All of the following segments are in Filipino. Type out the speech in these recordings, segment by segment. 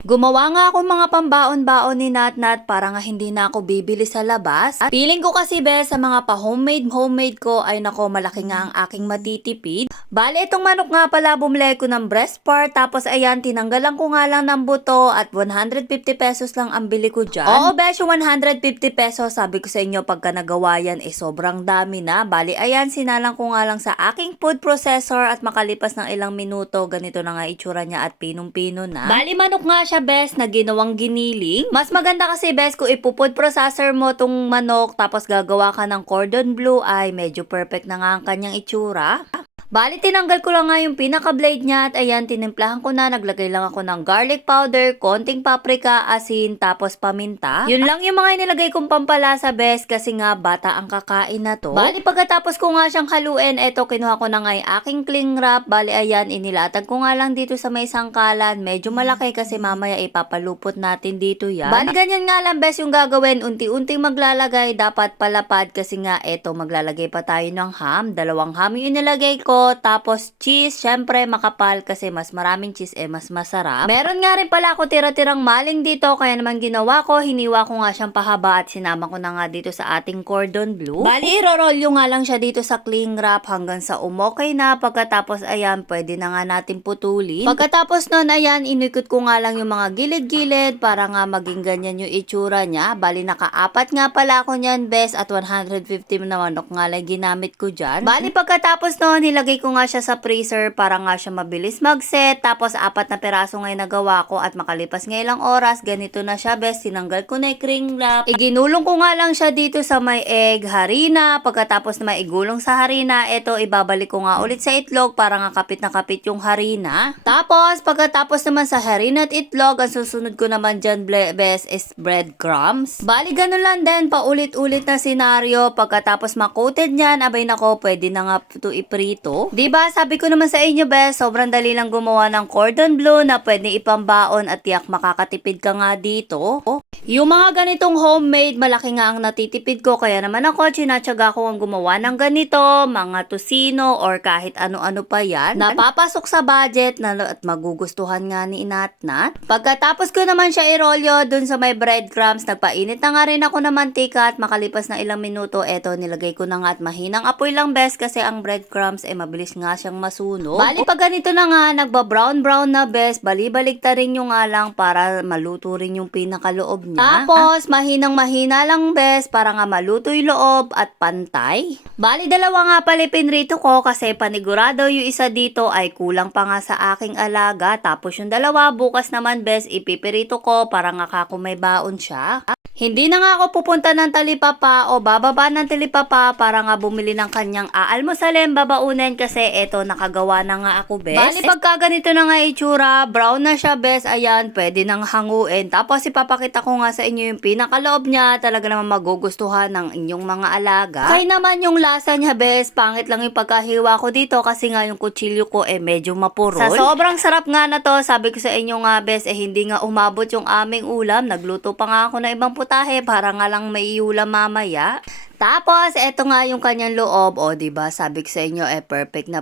Gumawa nga ako mga pambaon-baon ni Natnat para nga hindi na ako bibili sa labas. At feeling ko kasi sa mga pa-homemade ko ay nako malaki nga ang aking matitipid. Bale, itong manok nga pala bumili ko ng breast part, tapos ayan, tinanggalan ko nga lang ng buto at 150 pesos lang ang bili ko dyan. Oo besh, yung 150 pesos, sabi ko sa inyo pagka nagawa yan sobrang dami na. Bale, ayan, sinalang ko nga lang sa aking food processor at makalipas ng ilang minuto, ganito na nga itsura niya at pinong-pino na. Bale, manok nga siya best na ginawang giniling. Mas maganda kasi best kung ipo-food processor mo tong manok tapos gagawa ka ng cordon bleu ay medyo perfect na nga ang kanyang itsura. Bali, tinanggal ko lang nga yung pinaka-blade niya at ayan, tinimplahan ko na. Naglagay lang ako ng garlic powder, konting paprika, asin, tapos paminta. Yun lang yung mga inilagay kong pampalasa best kasi nga bata ang kakain na to. Bali, pagkatapos ko nga siyang haluin, eto kinuha ko na nga yung aking cling wrap. Bali, ayan, inilatag ko nga lang dito sa may sangkalan. Medyo malaki kasi mamaya ipapalupot natin dito yan. Bali, ganyan nga lang best yung gagawin. Unti-unting maglalagay, dapat palapad kasi nga eto, maglalagay pa tayo ng ham. 2 ham yung inilagay ko. Tapos cheese, syempre makapal kasi mas maraming cheese mas masarap. Meron nga rin pala ako tira-tirang maling dito, kaya naman ginawa ko, hiniwa ko nga siyang pahaba at sinama ko na nga dito sa ating cordon bleu. Bali, irorolyo nga lang siya dito sa cling wrap hanggang sa umokay na. Pagkatapos ayan, pwede na nga natin putulin. Pagkatapos nun, ayan, inikot ko nga lang yung mga gilid-gilid para nga maging ganyan yung itsura niya. Bali, naka-4 nga pala ako niyan, best, at 150 na manok nga lang ginamit ko dyan. Bali, pagkatapos nun, nilagay ko nga siya sa freezer para nga siya mabilis mag-set. Tapos 4 na peraso nga nagawa ko at makalipas nga ilang oras, ganito na siya best. Tinanggal ko na yung cling wrap. Iginulong ko nga lang siya dito sa may egg harina. Pagkatapos na maigulong sa harina, eto ibabalik ko nga ulit sa itlog para nga kapit na kapit yung harina. Tapos pagkatapos naman sa harina at itlog, ang susunod ko naman dyan best is breadcrumbs. Bali ganun lang din, paulit-ulit na senaryo. Pagkatapos makoted niyan, abay nako, pwede na nga ito iprito. Diba, sabi ko naman sa inyo best, sobrang dali lang gumawa ng cordon bleu na pwede ipambaon at tiyak makakatipid ka nga dito. Yung mga ganitong homemade, malaki nga ang natitipid ko, kaya naman ako, tsinatsaga ko ang gumawa ng ganito, mga tusino or kahit ano-ano pa yan. Napapasok sa budget na at magugustuhan nga ni Natnat. Pagkatapos ko naman siya irolyo dun sa may breadcrumbs, nagpainit na nga rin ako ng mantika at makalipas ng ilang minuto, eto nilagay ko na nga at mahinang apoy lang best kasi ang breadcrumbs mabilis nga siyang masunog. Bali pag ganito na nga, nagba-brown na best, bali-baligta rin yung nga lang para maluto rin yung pinakaloob niya. Tapos, mahinang-mahina lang best para nga maluto yung loob at pantay. Bali, 2 nga pala pinrito ko kasi panigurado yung isa dito ay kulang pa nga sa aking alaga. Tapos yung 2, bukas naman best, ipipirito ko para nga kako may baon siya. Hindi na nga ako pupunta ng talipapa o bababa ng talipapa para nga bumili ng kanyang aalmusalin, babaunin kasi eto nakagawa na nga ako best. Bali pagka ganito na nga itsura, brown na siya best, ayan, pwede nang hanguin. Tapos ipapakita ko nga sa inyo yung pinakaloob niya, talaga naman magugustuhan ng inyong mga alaga. Kaya naman yung lasa niya best, pangit lang yung pagkahiwa ko dito kasi nga yung kutsilyo ko medyo mapurol. Sa sobrang sarap nga na to, sabi ko sa inyo nga best, hindi nga umabot yung aming ulam. Nagluto pa nga ako na ibang putahe para nga lang may ulam mamaya. Tapos, eto nga yung kanyang loob. O, diba, sabi ko sa inyo, perfect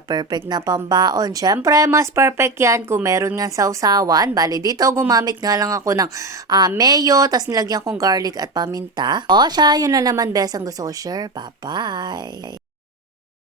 na pambaon. Syempre, mas perfect yan kung meron nga sausawan. Bali, dito gumamit nga lang ako ng mayo, tas nilagyan kong garlic at paminta. O, siya, yun na naman best ang gusto ko share. Bye-bye!